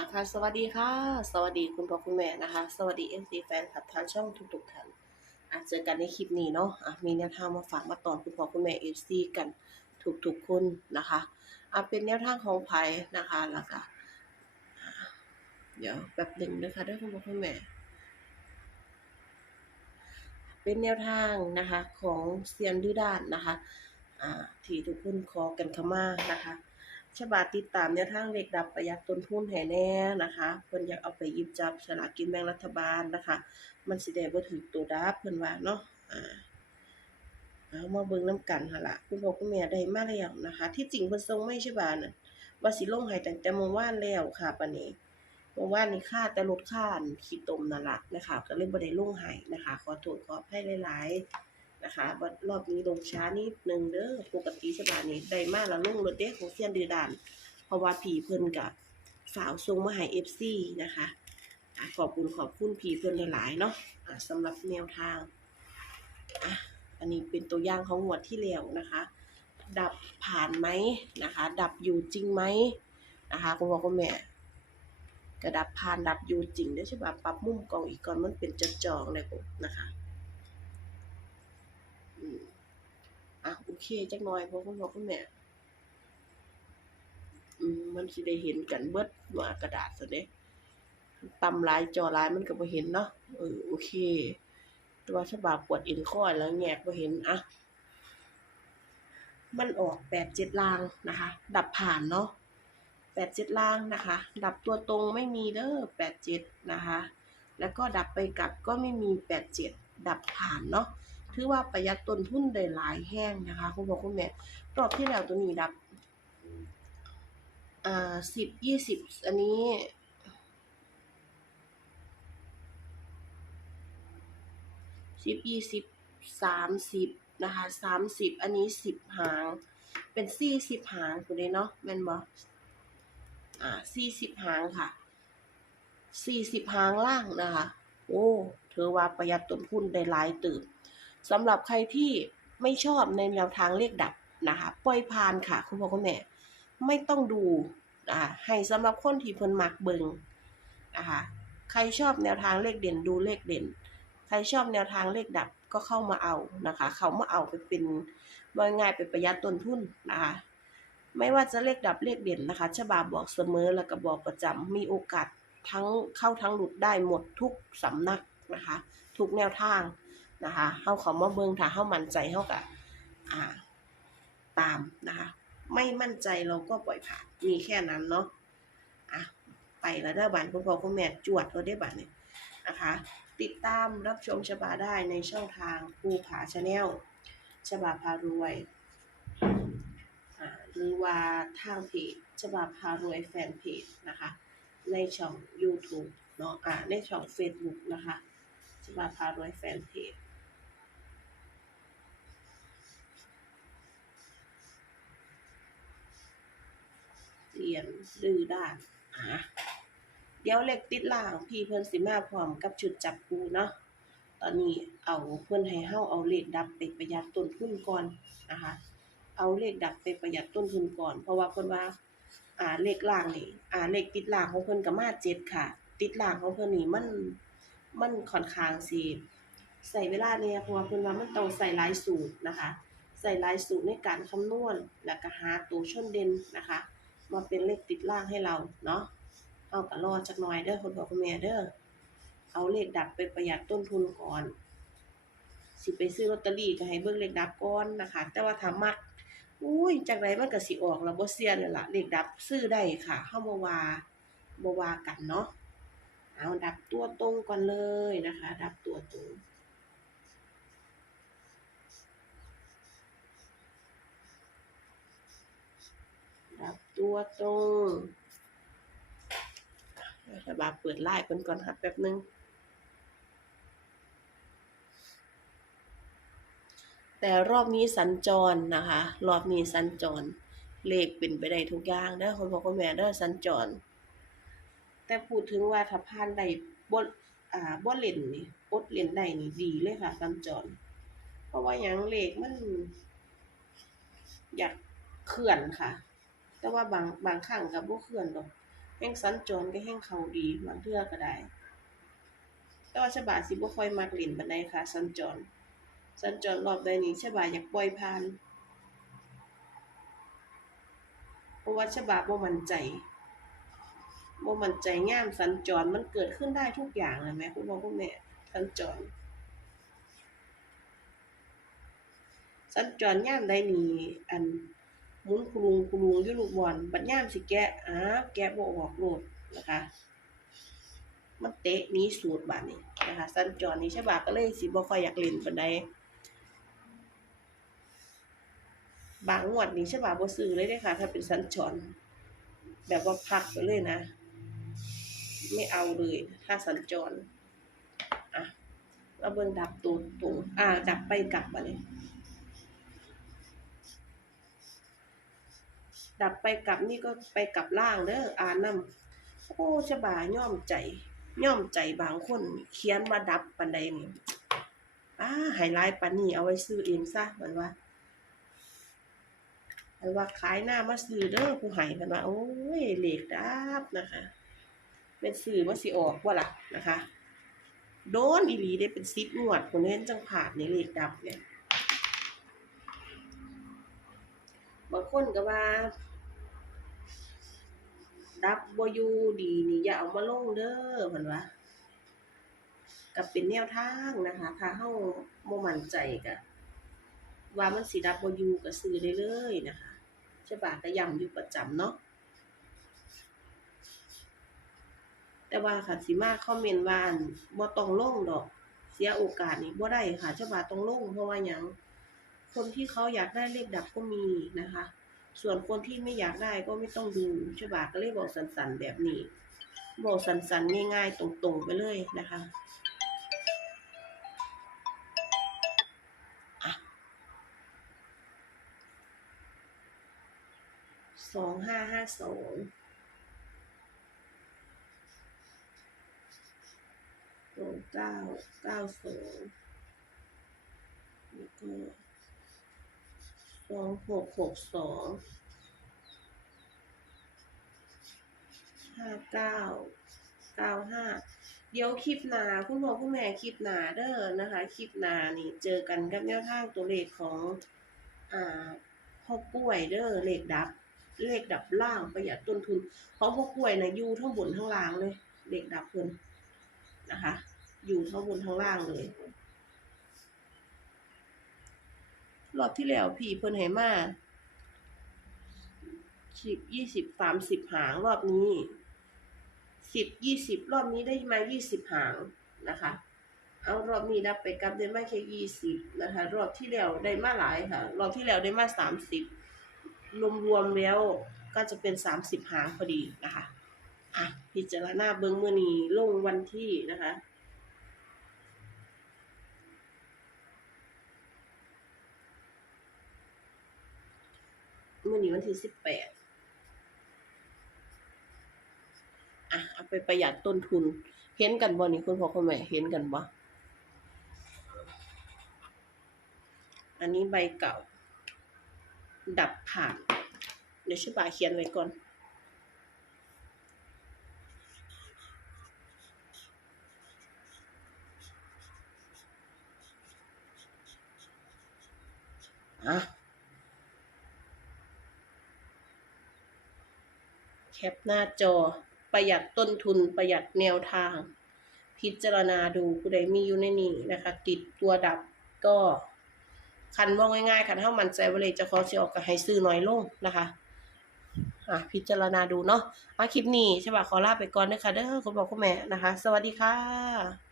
าค่ะสวัสดีค่ะ สวัสดีคุณพ่อคุณแม่นะคะ สวัสดีเอฟซีแฟนคลับทางช่องทุกๆท่านอะเจอกันในคลิปนี้เนาะอะมีแนวทางมาฝากมาตอนคุณพ่อคุณแม่เอฟซีกันทุกๆคนนะคะอะเป็นแนวทางของไผ่นะคะแล้วก็เดี๋ยวแป๊บหนึ่งนะคะด้วยคุณพ่อคุณแม่ เป็นแนวทางนะคะของเซียนดื้อด้านนะคะอ่าที่ทุกคนขอกันเข้ามานะคะ ฉบับติดตามแนวทางเลขดับประหยัดต้นทุนให้แน่นะคะเพิ่นอยากเอาไปยิบจับฉลากกินแบ่งรัฐบาลนะคะ มันสิได้บ่ถึกตัวดับเพิ่นว่าเนาะอ่าเอามาเบิ่งนํกันหั่นล่ะคุณพ่อคุณแม่ได้มาแล้วนะคะ ที่จริงเพิ่นส่งไมาให้ฉบับน่ะว่าสิลงให้ตั้งแต่เมื่อวานแล้วค่ะปานนี้เมื่อวานนี้ค่าแต่ลดค่าขี้ตมนั่นล่ะนะคะ ก็เลยบ่ได้ลงให้นะคะ ขอโทษขออภัยหลายๆ นะคะบัดรอบนี้ลงช้านิดนึงเด้อปกติฉบับนี้ได้มาแล้วลงรถเด้ของเซียนดือดานเพราะว่าผีเพิ่นกับสาวทรงมหาให้ FC นะคะขอบคุณขอบคุณผีเพิ่นหลายๆเนาะะสำหรับแนวทางอะอันนี้เป็นตัวอย่างของงวดที่แล้วนะคะ ดับผ่านไหมนะคะ ดับอยู่จริงไหมนะคะคุณพ่อคุณแม่กระดับผ่านดับอยู่จริงเด้ใช่ปะปรับมุมกล้องอีกก่อนมันเป็นจอจองเลยปุ๊บนะคะ อืมอะโอเคจักหน่อยเพราะคุณพ่อคุณแม่มันสิได้เห็นกันเบิดว่ากระดาษซะเด้ตำลายจอลายมันก็บ่เห็นเนาะเออโอเคต่ว่าฉบับปวดอ็นข้อแล้วแงกบ่เห็นอะมันออก87ลางนะคะ ดับผ่านเนาะ87ลางนะคะ ดับตัวตรงไม่มีเด้อ87นะคะ แล้วก็ดับไปกลับก็ไม่มี87ดับผ่านเนาะ ถือว่าประหยัดต้นทุนได้หลายแห้งนะคะคุณบอคุณแม่รอบที่แล้วตัวนี้ดับอ่าสิบยี่สิบอันนี้สิบยี่สิบสามสิบนะคะสามสิบอันนี้สิบหาง เป็นสี่สิบหางคุณได้เนาะแมนบออ่าสี่สิบหางค่ะสี่สิบหางล่างนะคะ โอ้ถือว่าประหยัดต้นทุนได้หลายตืบ สำหรับใครที่ไม่ชอบในแนวทางเลขดับนะคะปล่อยผ่านค่ะ คุณพ่อคุณแม่ไม่ต้องดูอ่าให้สำหรับคนที่เพิ่นมักเบิงนะคะใครชอบแนวทางเลขเด่นดูเลขเด่น ใครชอบแนวทางเลขดับก็เข้ามาเอานะคะ เขามาเอาไปเป็นว่าง่ายๆเป็นประหยัดต้นทุนนะคะไม่ว่าจะเลขดับเลขเด่นนะคะฉบาบอกเสมอแล้วก็บอกประจำมีโอกาสทั้งเข้าทั้งหลุดได้หมดทุกสำนักนะคะทุกแนวทาง นะคะเฮาขามาเบิ่งถ้าเฮามั่นใจเฮาก็อ่าตามนะคะ ไม่มั่นใจเราก็ปล่อยผ่านมีแค่นั้นเนาะอะไปแล้วเด้บันคุณพ่อคุณแม่จวดเราได้บัดนี่นะคะ ติดตามรับชมฉบาได้ในช่องทางภูผาชาแนลฉบาพารวยอ่าหรือว่าทางเพจฉบาพารวยแฟนเพจนะคะ ในช่อง YouTube เนาะอ่าในช่อง Facebook นะคะฉบาพารวยแฟนเพจ เรียนดื้อด้านอะเดี๋ยวเล็กติดล่างพี่เพิ่นสิมาพร้อมกับชุดจับปูเนาะตอนนี้เอาเพิ่อนให้เฮาเอาเลขดับไปประหยัดต้นทุนก่อนนะคะเอาเลขดับไปประหยัดต้นทุนก่อน เพราะว่าเพิ่อนว่า อ่าเลขล่างนี่อ่าเลขติดล่างของเพิ่อนก็มาเจ็ดค่ะ ติดล่างของเพิ่อนนี่มันมันค่อนข้างสิใส่เวลาเนี่ยเพราะว่าเพิ่อนว่ามันต้องใส่ลายสูตรนะคะ ใส่ลายสูตรในการคำนวณแล้วก็หาตัวชนเด่นนะคะ มาเป็นเลขติดล่างให้เราเนาะเอากะรอจักหน่อยเด้อคนพ่อคุณแม่เด้อเอาเลขดับไปประหยัดต้นทุนก่อน สิไปซื้อลอตเตอรี่ก็ให้เบิ่งเลขดับก่อนนะคะ แต่ว่าถามักอุ้ยจากไรมันก็สิออกแล้วบ่เสียนั่นล่ะเลขดับซื้อได้ค่ะเฮาบ่ว่าบ่ว่ากันเนาะเอาดับตัวตรงก่อนเลยนะคะ ดับตัวตรง ดับ ตัวตรงระบาเปิดไล่เพิ่นก่อนค่ะแป๊บนึง แต่รอบนี้สัญจรนะคะ รอบนี้สัญจร เลขเป็นไปได้ทุกอย่างเด้อคนพ่อคุณแม่เด้อสัญจร แต่พูดถึงว่าถ้าผ่านได้บ่อ่าบ่เล่นนี่อดเล่นได้นี่ดีเลยค่ะ สัญจร เพราะว่าหยังเลขมัน อยากเคลื่อนค่ะ แต่ว่าบางบางครั้งก็บ่เคลื่อนดอกแห่งสัญจรก็แห่งเขาดีบางเทื่อก็ได้ แต่ว่าฉบาสิบ่ค่อยมักเล่นปานใดค่ะสัญจรสัญจรรอบใดนี้ฉบาอยากปล่อยผ่านเพราะว่าฉบาบ่มั่นใจบ่มั่นใจยามสัญจรมันเกิดขึ้นได้ทุกอย่างเลยแหมคุณพ่อคุณแม่สัญจรสัญจรยามใดนี่อัน หมุนคุลุงคุลุงยู่ลูกบอลบัดย่ามสิแกะอ้าแกะบ่ออกโลดนะคะ มันเตะนี้สูตรบาดนี้นะคะสัญจรนี่ใช่บาก็เลยสิบ่ค่อยอยากเล่นปานใดบางงวดนี่ใช่บาบ่ซื้อเลยเด้ค่ะ ถ้าเป็นสัญจรแบบว่าพักไปเลยนะ ไม่เอาเลยถ้าสัญจรอะเราเบิ่งดับตัวตรงอ่า ดับไปกลับมาเลย ดับไปกลับนี่ก็ไปกลับล่างเด้ออ่านนำโอ้ฉบาย่อมใจ ย่อมใจบางคนเขียนมาดับปันใดนี่อ่าไฮไลท์ปันนี้เอาไว้ซื้อเองซะมันว่ามันว่าขายหน้ามาซื้อเด้อผู้ให้มันว่าโอ้ยเหล็กดับนะคะเป็นซื้อมาสิออกว่าล่ะนะคะ โดนอีหลีได้เป็นซิปงวดคนเล่นจังผาดในเหล็กดับเนี่ย บางคนก็ว่า ดับบอยู่ดีนี่อย่าเอามาลงเด้อเพิ่นว่าก็เป็นแนวทางนะคะ ถ้าเฮาบ่มั่นใจก็ว่ามันสิดับบอยู่ก็ซื้อได้เลยนะคะฉบาก็ย้ำอยู่ประจำเนาะแต่ว่าค่ะสิมาคอมเมนต์ว่านบ่ต้องลงดอก เสียโอกาสนี่บ่ได้ค่ะฉบาต้องลงเพราะว่ายัง คนที่เขาอยากได้เลขดับก็มีนะคะ ส่วนคนที่ไม่อยากได้ก็ไม่ต้องดูฉบาก็เลยบอกสันๆแบบนี้ บอกสันๆง่ายๆ ตรงๆไปเลยนะคะอะสองห้าห้าสองสองเก้าเก้าสองแล้วก็ สองหกหกสองห้าเก้าเก้าห้าเดี๋ยวคลิปหนาคุณพ่อคุณแม่คลิปหนาเด้อนะคะคลิปหนานี่เจอกันกับแนวทางตัวเลขของอ่าพ่อกล้วยเด้อเลขดับ เลขดับล่างประหยัดต้นทุนของพ่อกล้วยนะอยู่ทั้งบนทั้งล่างเลยเลขดับเพิ่นนะคะ อยู่ทั้งบนทั้งล่างเลย รอบที่แล้วพี่เพิ่นให้มาสิบยี่สิบสามสิบหางรอบนี้สิบยี่สิบรอบนี้ได้มายี่สิบหางนะคะ เอารอบนี้นับไปกับได้มาแค่ยี่สิบนะคะ รอบที่แล้วได้มาหลายค่ะ รอบที่แล้วได้มาสามสิบรวมๆแล้วก็จะเป็นสามสิบหางพอดีนะคะอะพิจารณาเบิ้งมือนี้ลงวันที่นะคะ มื่อนี้วันที่สิบแปดอะเอาไปประหยัดต้นทุน เห็นกันบ่นี่คุณพ่อคุณแม่เห็นกันบ่อันนี้ใบเก่า ดับผ่าน เดี๋ยวชิบาเขียนไว้ก่อนอะ แค ปหน้าจอ ประหยัดต้นทุนประหยัดแนวทาง พิจารณาดูผู้ใดมีอยู่ในนี้นะคะ ติดตัวดับก็คันว่าง่ายๆคันเท่ามันใจว่าเลยจะขอเสียออกก็ให้ซื้อน้อยลงนะคะอะพิจารณาดูเนาะอะคลิปนี้ใช่ป่ะขอลาไปก่อนนะคะเด้อคุณบอกคุณแม่นะคะ สวัสดีค่ะ